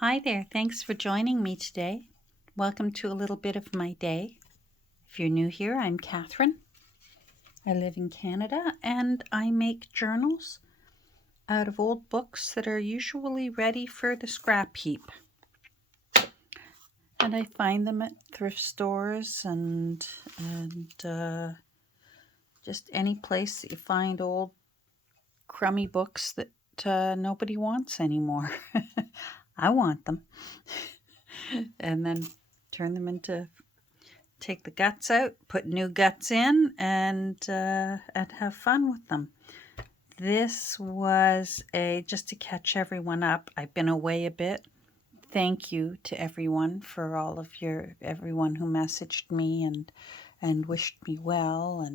Hi there, thanks for joining me today. Welcome to a little bit of my day. If you're new here, I'm Catherine. I live in Canada and I make journals out of old books that are usually ready for the scrap heap. And I find them at thrift stores and just any place that you find old crummy books that nobody wants anymore. I want them. And then turn them into, take the guts out, put new guts in, and have fun with them. This was just to catch everyone up. I've been away a bit. Thank you to everyone for everyone who messaged me and wished me well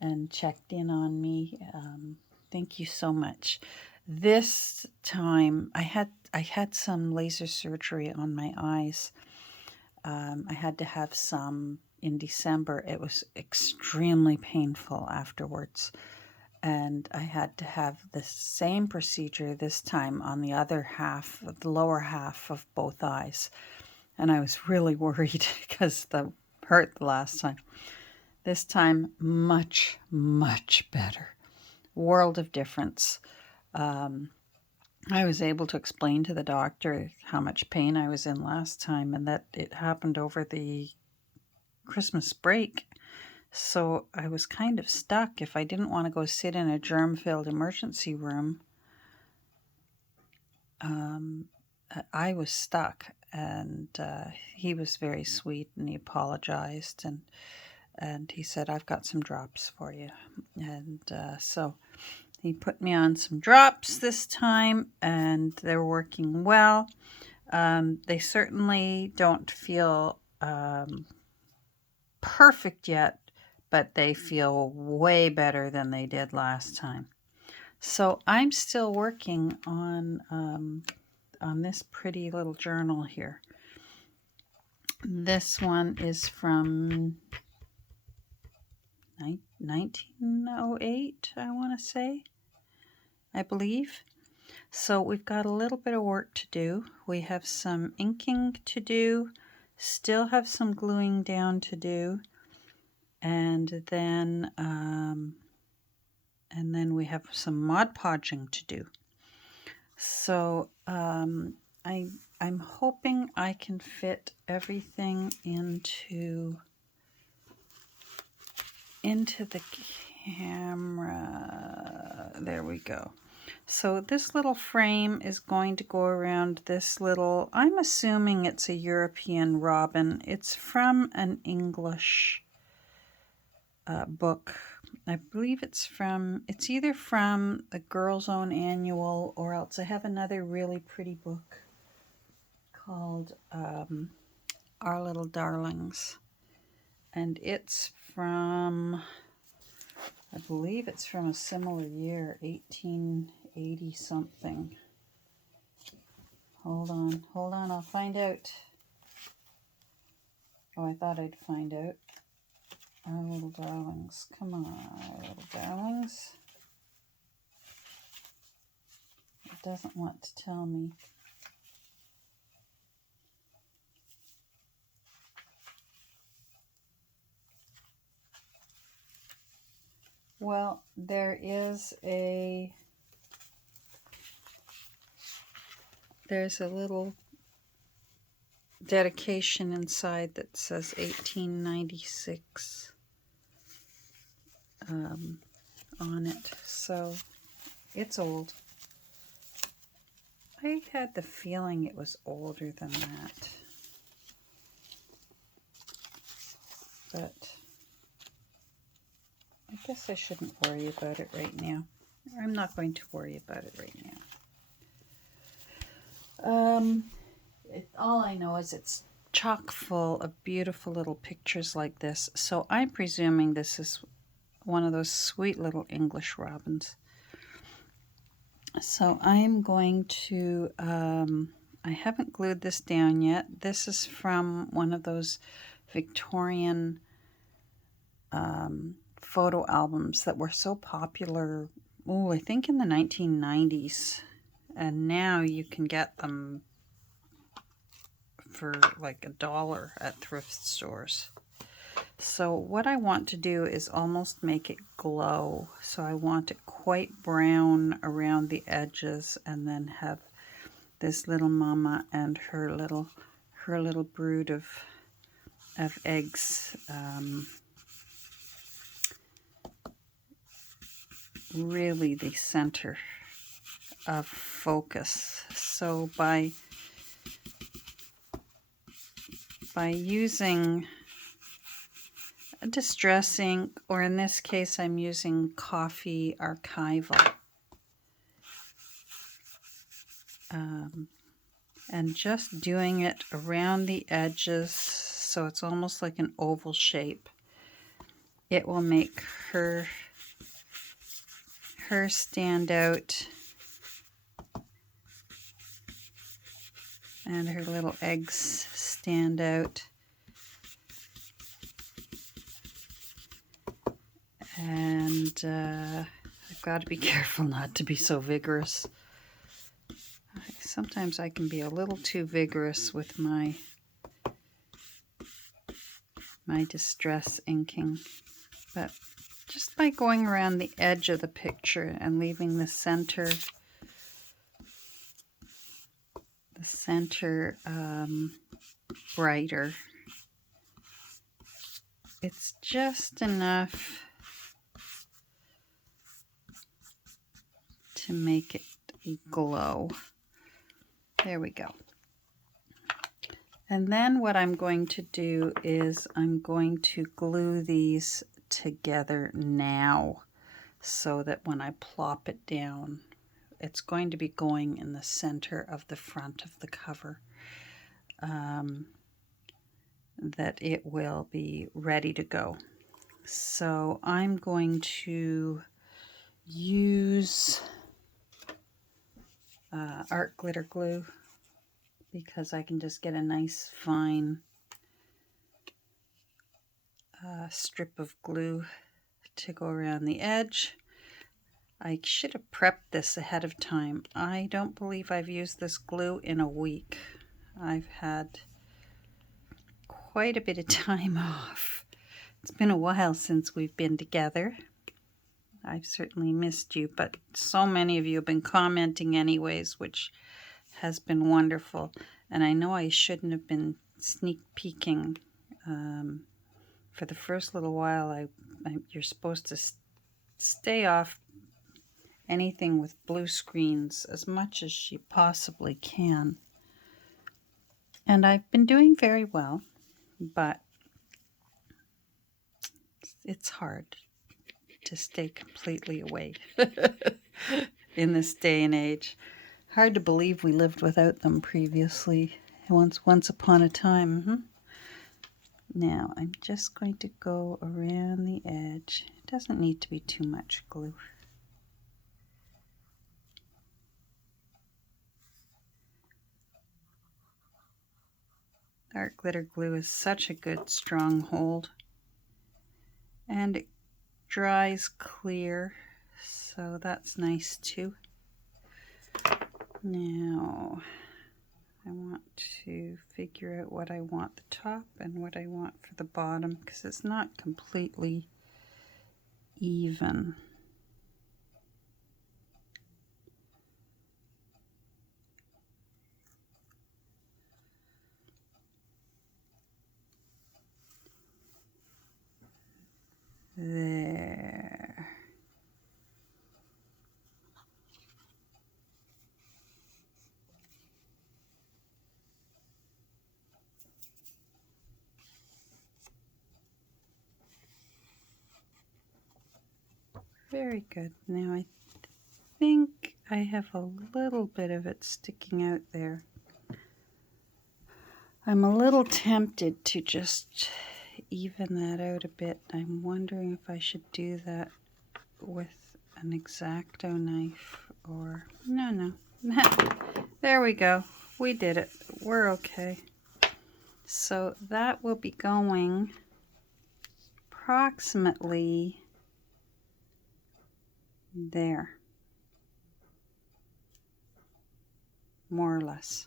and checked in on me. Thank you so much. This time I had some laser surgery on my eyes. I had to have some in December. It was extremely painful afterwards. And I had to have the same procedure this time on the other half, the lower half of both eyes. And I was really worried because the hurt the last time. This time, much, much better. World of difference. I was able to explain to the doctor how much pain I was in last time and that it happened over the Christmas break. So I was kind of stuck. If I didn't want to go sit in a germ-filled emergency room, I was stuck. And he was very sweet and he apologized and he said, "I've got some drops for you." And so he put me on some drops this time, and they're working well. They certainly don't feel perfect yet, but they feel way better than they did last time. So I'm still working on this pretty little journal here. This one is from 1908, I want to say, I believe. So we've got a little bit of work to do. We have some inking to do, still have some gluing down to do, and then we have some Mod Podging to do. So I'm hoping I can fit everything into the camera. There we go. So this little frame is going to go around this little, I'm assuming it's a European robin. It's from an English book. I believe it's either from the Girls' Own Annual, or else I have another really pretty book called Our Little Darlings. And it's from, I believe it's from a similar year, 1880 something. Hold on, I'll find out. Oh, I thought I'd find out. Our Little Darlings, come on, Our Little Darlings. It doesn't want to tell me. Well, there's a little dedication inside that says 1896 on it, so it's old. I had the feeling it was older than that, but I guess I shouldn't worry about it right now. I'm not going to worry about it right now. All I know is it's chock full of beautiful little pictures like this. So I'm presuming this is one of those sweet little English robins. So I'm going to, I haven't glued this down yet. This is from one of those Victorian photo albums that were so popular, I think in the 1990s. And now you can get them for like $1 at thrift stores. So what I want to do is almost make it glow. So I want it quite brown around the edges, and then have this little mama and her little brood of eggs really the center of focus. So by using a distress ink, or in this case I'm using Coffee Archival, and just doing it around the edges so it's almost like an oval shape, it will make her stand out, and her little eggs stand out. And I've got to be careful not to be so vigorous. Sometimes I can be a little too vigorous with my distress inking, but just by going around the edge of the picture and leaving the center brighter, it's just enough to make it glow. There we go. And then what I'm going to do is I'm going to glue these together now, so that when I plop it down, it's going to be going in the center of the front of the cover, that it will be ready to go. So I'm going to use art glitter glue, because I can just get a nice fine strip of glue to go around the edge. I should have prepped this ahead of time. I don't believe I've used this glue in a week. I've had quite a bit of time off. It's been a while since we've been together. I've certainly missed you, but so many of you have been commenting anyways, which has been wonderful. And I know I shouldn't have been sneak peeking. For the first little while, you're supposed to stay off anything with blue screens as much as you possibly can. And I've been doing very well, but it's hard to stay completely away in this day and age. Hard to believe we lived without them previously, once upon a time. Now I'm just going to go around the edge. It doesn't need to be too much glue. Art glitter glue is such a good strong hold, and it dries clear, so that's nice too. Now I want to figure out what I want the top and what I want for the bottom, because it's not completely even. There. Very good. Now I think I have a little bit of it sticking out there. I'm a little tempted to just even that out a bit. I'm wondering if I should do that with an X-Acto knife, or no. There we go. We did it. We're okay. So that will be going approximately there, more or less.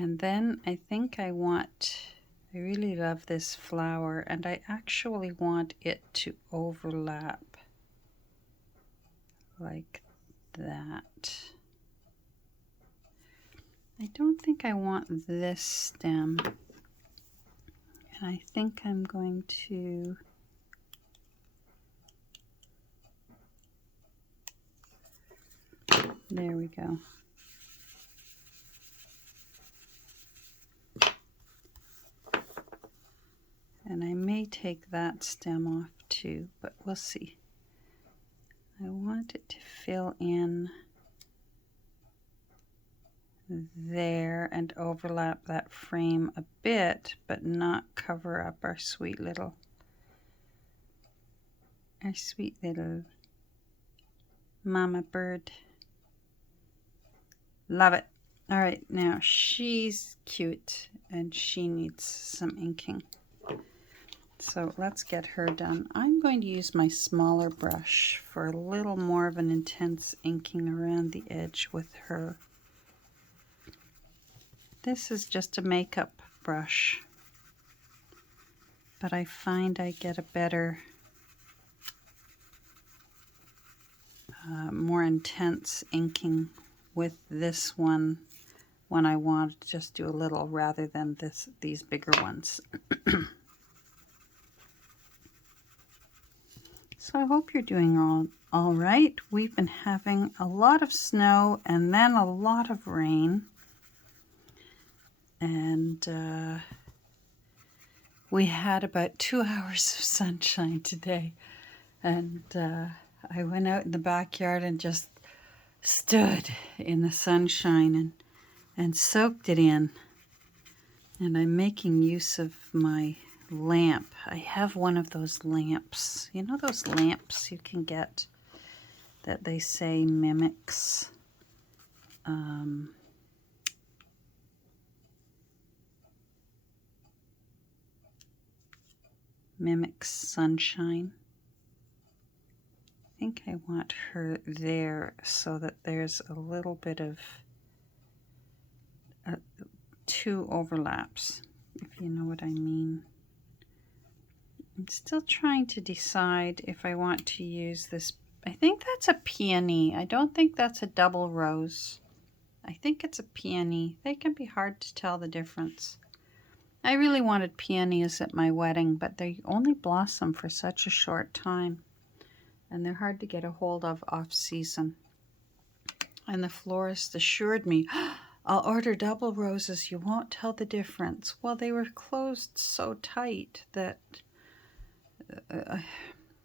And then I think I really love this flower, and I actually want it to overlap like that. I don't think I want this stem, and I think I'm going to there we go. And I may take that stem off too, but we'll see. I want it to fill in there and overlap that frame a bit, but not cover up our sweet little mama bird. Love it. All right, now she's cute and she needs some inking. So let's get her done. I'm going to use my smaller brush for a little more of an intense inking around the edge with her. This is just a makeup brush, but I find I get a better, more intense inking with this one when I want to just do a little rather than these bigger ones. So I hope you're doing all right. We've been having a lot of snow and then a lot of rain. And we had about 2 hours of sunshine today. And I went out in the backyard and just stood in the sunshine and soaked it in. And I'm making use of my lamp. I have one of those lamps. You know those lamps you can get that they say mimics sunshine. I think I want her there so that there's a little bit of two overlaps, if you know what I mean. I'm still trying to decide if I want to use this. I think that's a peony. I don't think that's a double rose. I think it's a peony. They can be hard to tell the difference. I really wanted peonies at my wedding, but they only blossom for such a short time. And they're hard to get a hold of off-season. And the florist assured me, I'll order double roses. You won't tell the difference. Well, they were closed so tight that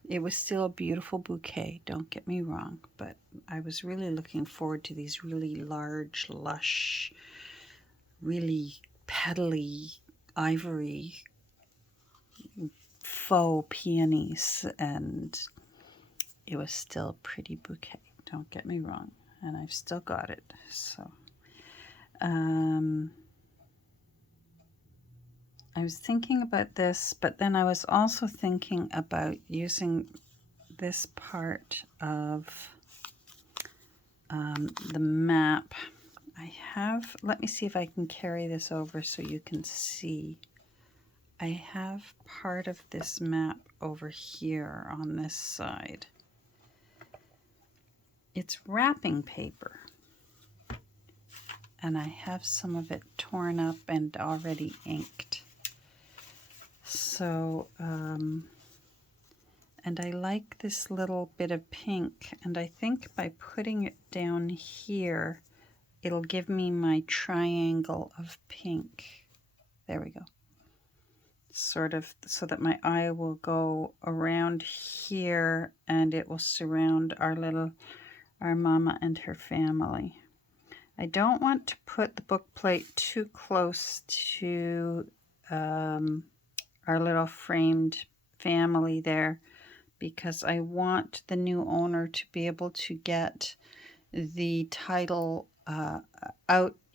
it was still a beautiful bouquet, don't get me wrong, but I was really looking forward to these really large, lush, really petally, ivory, faux peonies, and it was still a pretty bouquet, don't get me wrong, and I've still got it, so. I was thinking about this, but then I was also thinking about using this part of the map. I have, let me see if I can carry this over so you can see. I have part of this map over here on this side. It's wrapping paper. And I have some of it torn up and already inked. So, and I like this little bit of pink, and I think by putting it down here, it'll give me my triangle of pink. There we go. Sort of so that my eye will go around here and it will surround our mama and her family. I don't want to put the book plate too close to our little framed family there, because I want the new owner to be able to get the title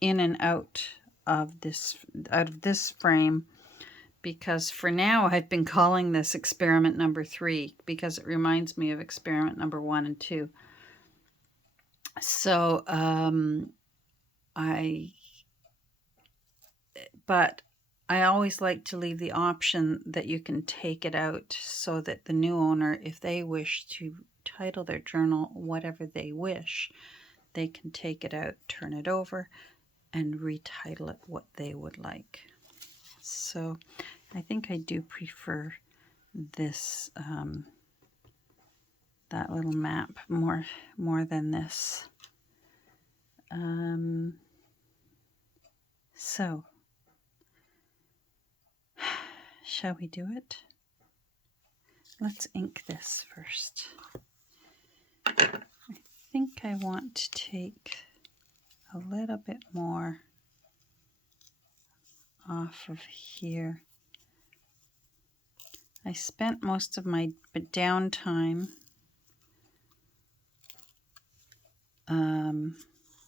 in and out of this frame, because for now I've been calling this experiment number 3 because it reminds me of experiment number 1 and 2. So I but I always like to leave the option that you can take it out so that the new owner, if they wish to title their journal whatever they wish, they can take it out, turn it over, and retitle it what they would like. So I think I do prefer this, that little map more than this. So, shall we do it? Let's ink this first. I think I want to take a little bit more off of here. I spent most of my downtime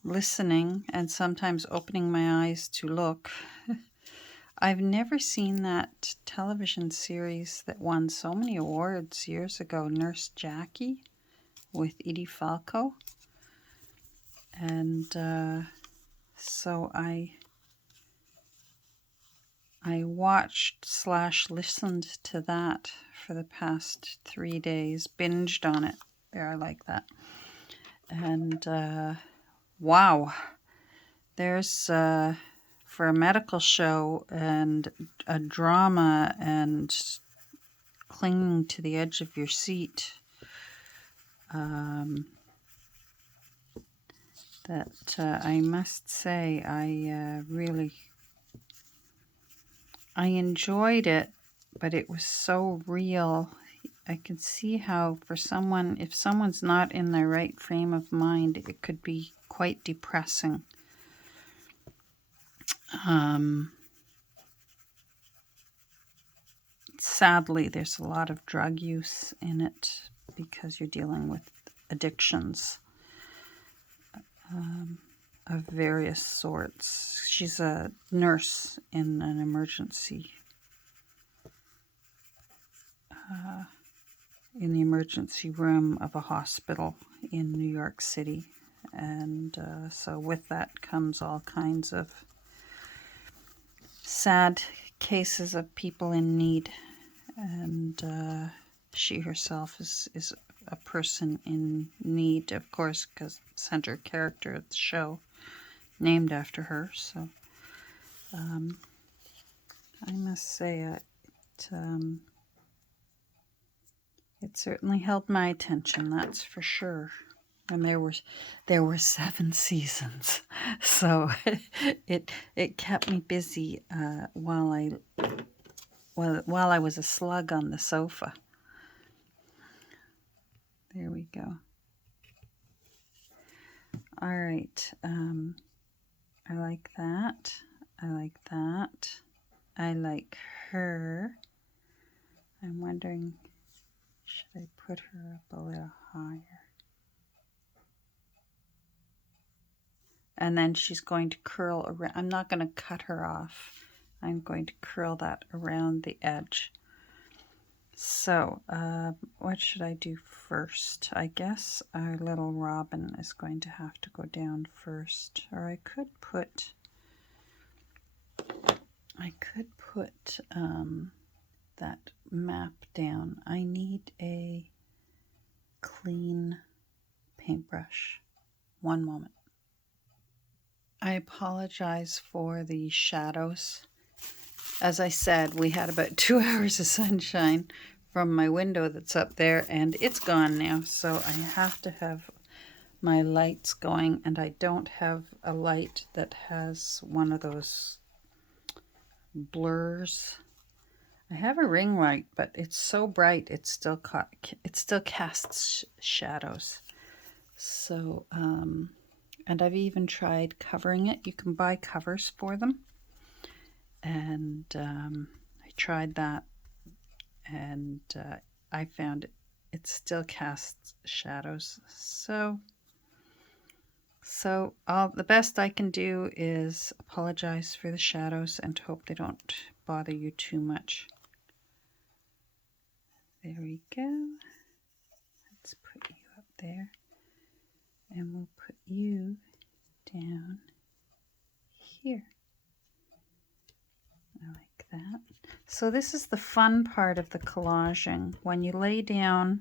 listening and sometimes opening my eyes to look. I've never seen that television series that won so many awards years ago, Nurse Jackie with Edie Falco. And so I watched / listened to that for the past 3 days, binged on it. There, I like that. And wow, there's for a medical show and a drama and clinging to the edge of your seat, that I must say I enjoyed it, but it was so real. I can see how for someone, if someone's not in their right frame of mind, it could be quite depressing. Sadly, there's a lot of drug use in it because you're dealing with addictions of various sorts. She's a nurse in an emergency, in the emergency room of a hospital in New York City. And so with that comes all kinds of sad cases of people in need. And she herself is a person in need, of course, because center character of the show named after her. So I must say it certainly held my attention, that's for sure. And there were 7 seasons, so it kept me busy while I was a slug on the sofa. There we go. All right. I like that. I like that. I like her. I'm wondering, should I put her up a little higher? And then she's going to curl around. I'm not going to cut her off. I'm going to curl that around the edge. So, what should I do first? I guess our little robin is going to have to go down first. Or I could put that map down. I need a clean paintbrush. One moment. I apologize for the shadows. As I said, we had about 2 hours of sunshine from my window that's up there, and it's gone now, so I have to have my lights going, and I don't have a light that has one of those blurs. I have a ring light, but it's so bright it still casts shadows. So, and I've even tried covering it. You can buy covers for them. And I tried that, and I found it still casts shadows. So the best I can do is apologize for the shadows and hope they don't bother you too much. There we go. Let's put you up there. And we'll put you down here. that. So this is the fun part of the collaging. When you lay down,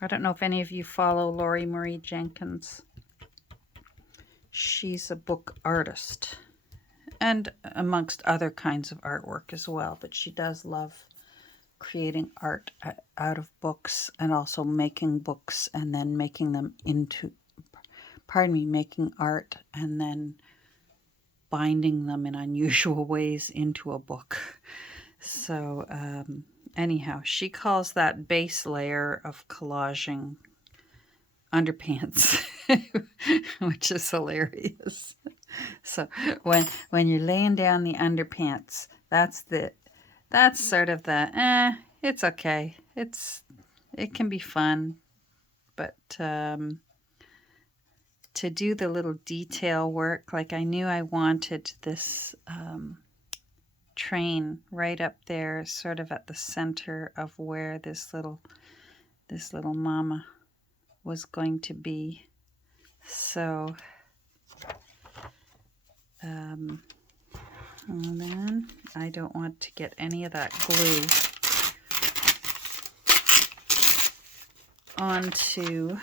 I don't know if any of you follow Laurie Marie Jenkins. She's a book artist, and amongst other kinds of artwork as well, but she does love creating art out of books, and also making books and then making them into, making art and then binding them in unusual ways into a book. So anyhow, she calls that base layer of collaging underpants, which is hilarious. So when you're laying down the underpants, that's sort of the it's okay. It can be fun, but to do the little detail work, like I knew I wanted this train right up there, sort of at the center of where this little mama was going to be. So and then I don't want to get any of that glue onto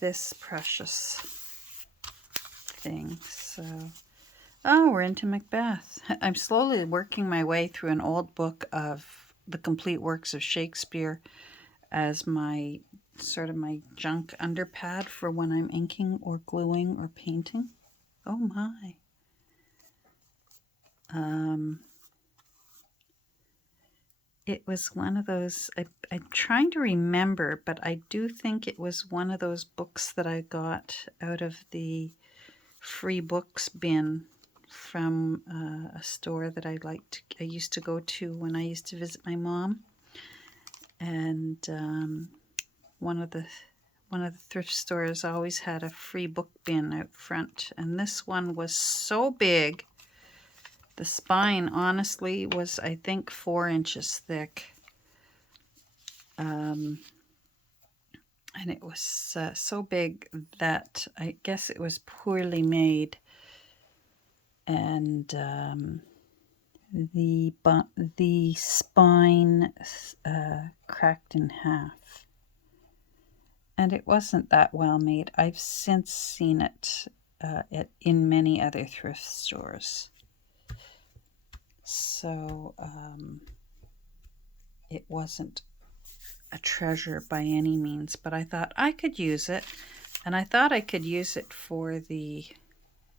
this precious thing. So, oh, we're into Macbeth. I'm slowly working my way through an old book of the complete works of Shakespeare as my sort of my junk underpad for when I'm inking or gluing or painting. Oh my. It was one of those, I'm trying to remember, but I do think it was one of those books that I got out of the free books bin from a store that I used to go to when I used to visit my mom. And one of the thrift stores always had a free book bin out front, and this one was so big. The spine, honestly, was, I think, 4 inches thick. And it was so big that I guess it was poorly made. And the spine cracked in half. And it wasn't that well made. I've since seen it in many other thrift stores. So it wasn't a treasure by any means, but I thought I could use it, and I thought I could use it for the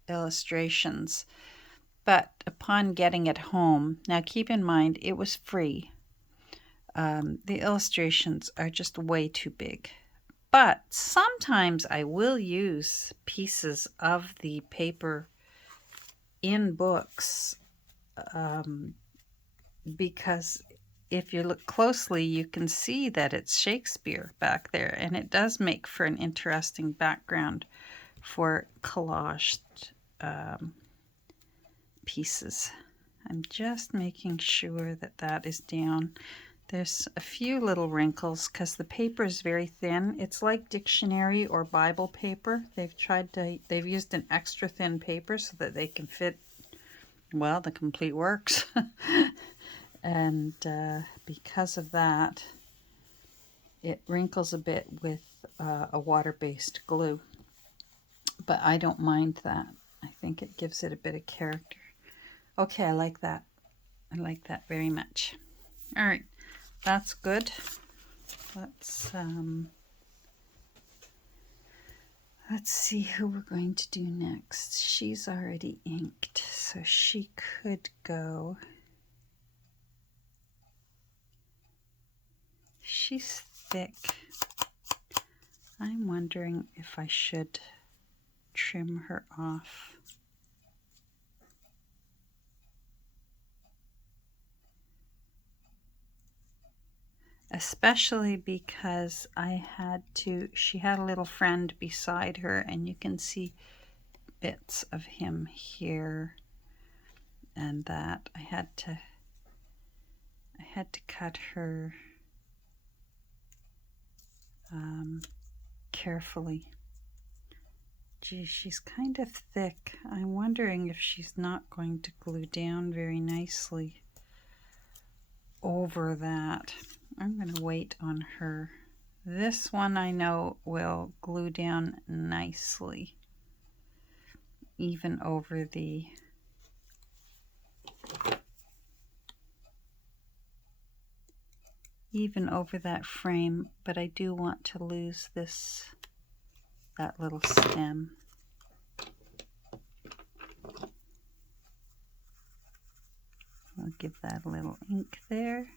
illustrations. But upon getting it home, now keep in mind it was free. The illustrations are just way too big. But sometimes I will use pieces of the paper in books because if you look closely, you can see that it's Shakespeare back there, and it does make for an interesting background for collaged pieces. I'm just making sure that that is down. There's a few little wrinkles because the paper is very thin. It's like dictionary or Bible paper. They've used an extra thin paper so that they can fit, well, the complete works. And because of that, it wrinkles a bit with a water-based glue. But I don't mind that. I think it gives it a bit of character. Okay, I like that. I like that very much. All right, that's good. Let's see who we're going to do next. She's already inked, so she could go. She's thick. I'm wondering if I should trim her off. Especially because she had a little friend beside her, and you can see bits of him here and that. I had to cut her carefully Gee, she's kind of thick. I'm wondering if she's not going to glue down very nicely over that. I'm going to wait on her. This one I know will glue down nicely, even over that frame, but I do want to lose that little stem. I'll give that a little ink there.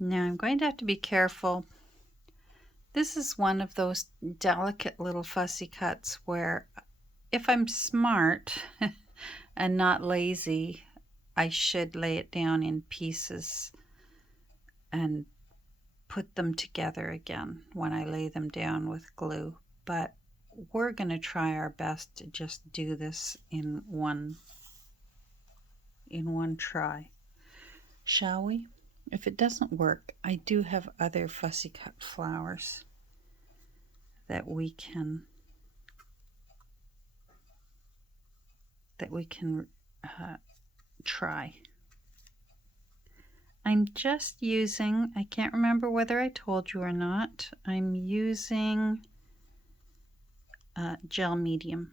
Now I'm going to have to be careful. This is one of those delicate little fussy cuts where if I'm smart and not lazy, I should lay it down in pieces and put them together again when I lay them down with glue. But we're going to try our best to just do this in one try. Shall we? If it doesn't work, I do have other fussy cut flowers that we can try. I'm just using, I can't remember whether I told you or not, I'm using gel medium.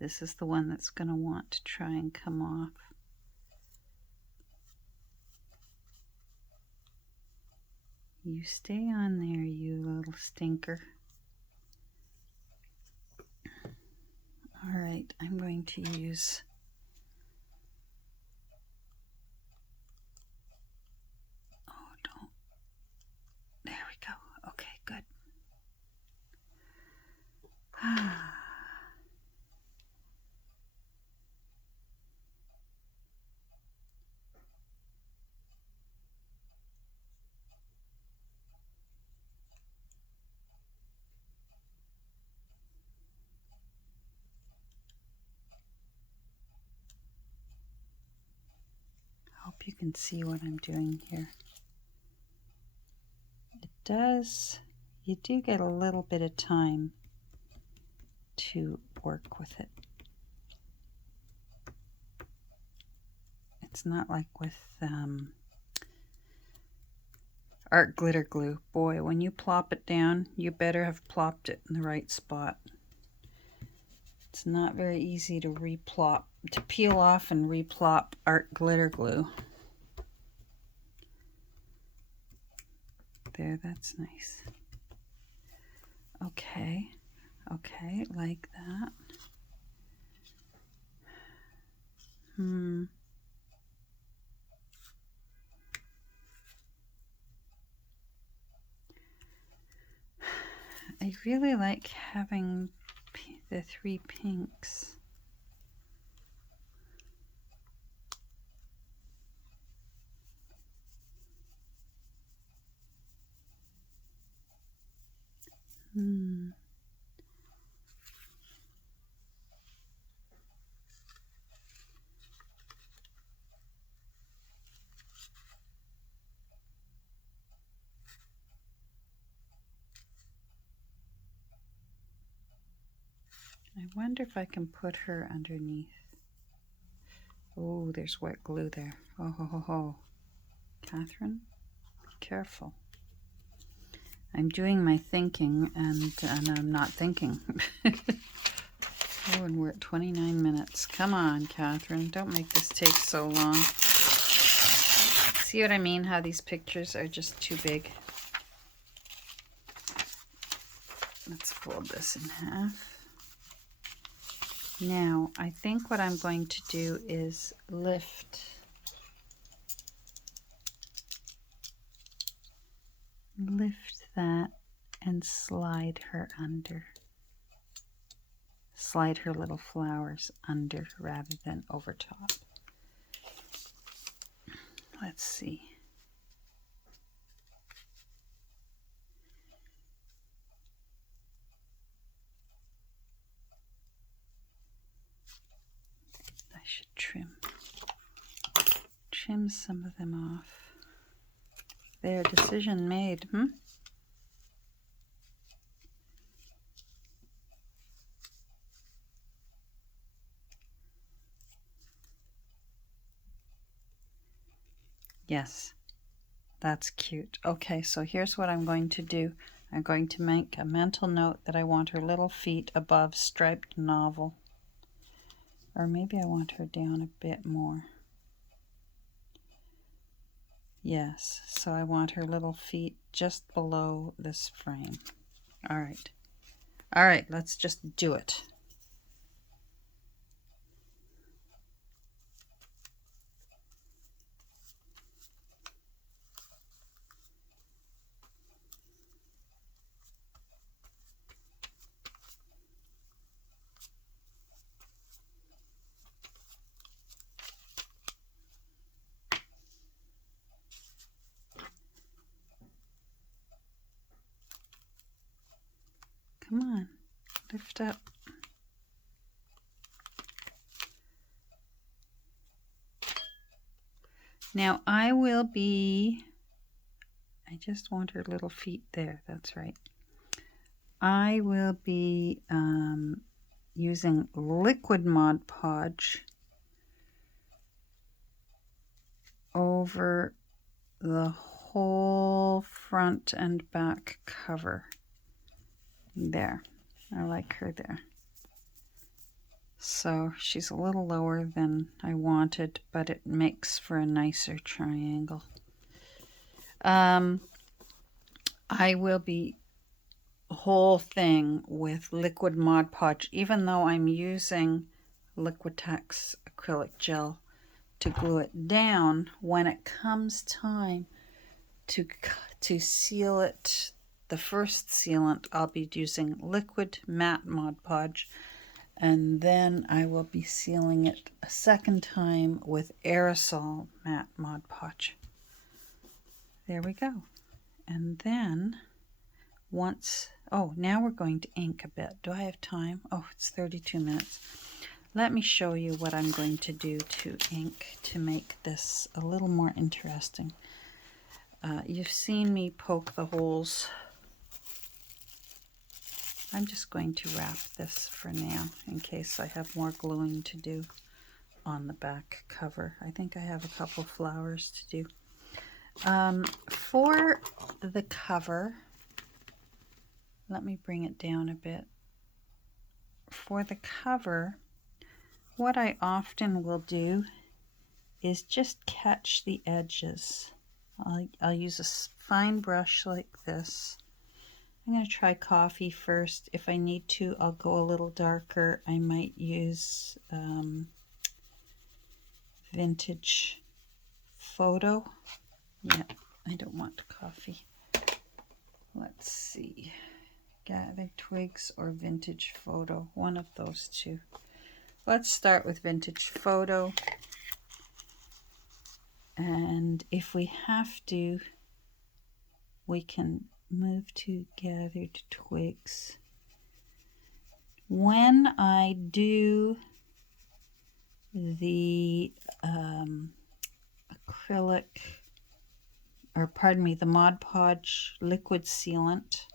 This is the one that's going to want to try and come off. You stay on there, you little stinker. All right, I'm going to use there we go. Okay, good. Hope you can see what I'm doing here. You do get a little bit of time to work with it. It's not like with art glitter glue. Boy, when you plop it down, you better have plopped it in the right spot. It's not very easy to peel off and replop art glitter glue. There, that's nice. Okay, like that. I really like having the 3 pinks. I wonder if I can put her underneath. Oh, there's wet glue there. Oh, ho, ho, ho. Catherine, be careful. I'm doing my thinking, and I'm not thinking. Oh, and we're at 29 minutes. Come on, Catherine. Don't make this take so long. See what I mean? How these pictures are just too big. Let's fold this in half. Now, I think what I'm going to do is lift that and slide her under. Slide her little flowers under rather than over top. Let's see. I should trim some of them off. There, decision made. Yes, that's cute. Okay, so here's what I'm going to do. I'm going to make a mental note that I want her little feet above striped novel. Or maybe I want her down a bit more. Yes, so I want her little feet just below this frame. All right. All right, let's just do it. Come on, lift up. Now I just want her little feet there, that's right. I will be using liquid Mod Podge over the whole front and back cover. There, I like her there. So she's a little lower than I wanted, but it makes for a nicer triangle. I will be whole thing with liquid Mod Podge, even though I'm using Liquitex acrylic gel to glue it down. When it comes time to seal it, the first sealant, I'll be using liquid matte Mod Podge, and then I will be sealing it a second time with aerosol matte Mod Podge. There we go. And then now we're going to ink a bit. Do I have time? Oh, it's 32 minutes. Let me show you what I'm going to do to ink to make this a little more interesting. You've seen me poke the holes. I'm just going to wrap this for now in case I have more gluing to do on the back cover. I think I have a couple flowers to do. For the cover, let me bring it down a bit. For the cover, what I often will do is just catch the edges. I'll use a fine brush like this. I'm going to try coffee first. If I need to, I'll go a little darker. I might use vintage photo. Yeah, I don't want coffee. Let's see. Gather twigs or vintage photo. One of those two. Let's start with vintage photo. And if we have to, we can move to gathered twigs. When I do the acrylic, or pardon me, the Mod Podge liquid sealant,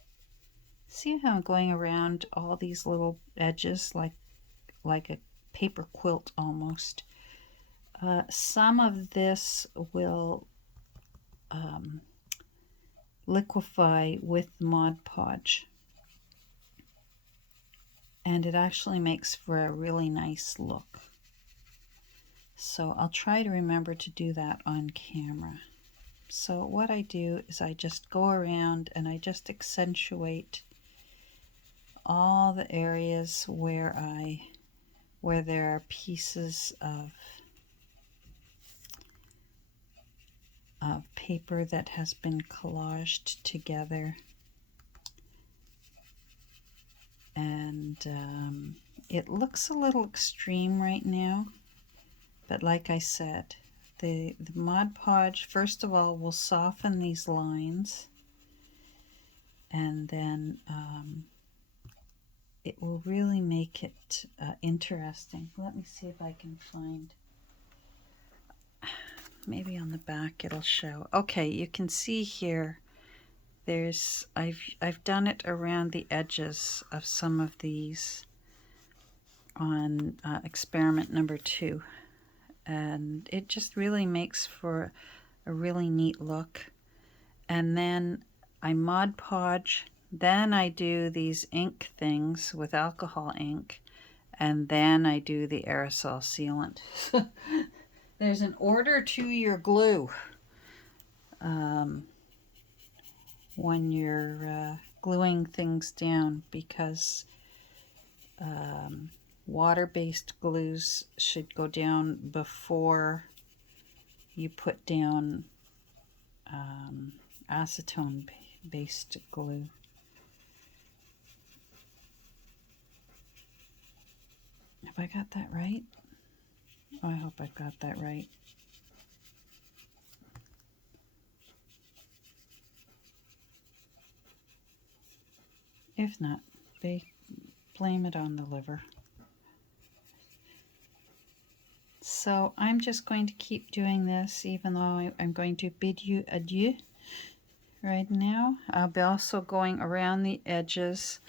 see how I'm going around all these little edges like a paper quilt almost. Some of this will liquefy with Mod Podge, and it actually makes for a really nice look. So I'll try to remember to do that on camera. So what I do is I just go around and I just accentuate all the areas where there are pieces of paper that has been collaged together, and it looks a little extreme right now, but like I said, the Mod Podge first of all will soften these lines, and then it will really make it interesting. Let me see if I can find maybe on the back it'll show. Okay, you can see here I've done it around the edges of some of these on experiment number 2, and it just really makes for a really neat look. And then I Mod Podge, then I do these ink things with alcohol ink, and then I do the aerosol sealant. There's an order to your glue when you're gluing things down, because water-based glues should go down before you put down acetone-based glue. Have I got that right? Oh, I hope I've got that right. If not, blame it on the liver. So I'm just going to keep doing this, even though I'm going to bid you adieu right now. I'll be also going around the edges.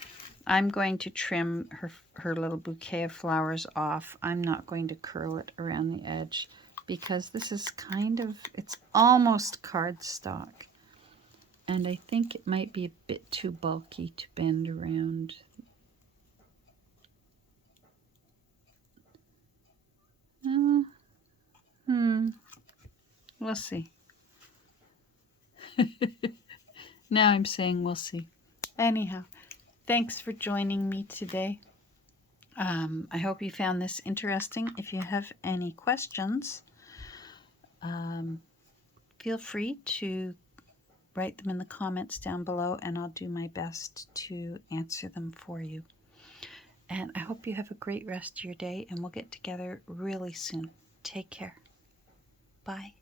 I'm going to trim her little bouquet of flowers off. I'm not going to curl it around the edge because this is it's almost cardstock. And I think it might be a bit too bulky to bend around. We'll see. Now I'm saying we'll see. Anyhow, thanks for joining me today. I hope you found this interesting. If you have any questions, feel free to write them in the comments down below, and I'll do my best to answer them for you. And I hope you have a great rest of your day, and we'll get together really soon. Take care. Bye.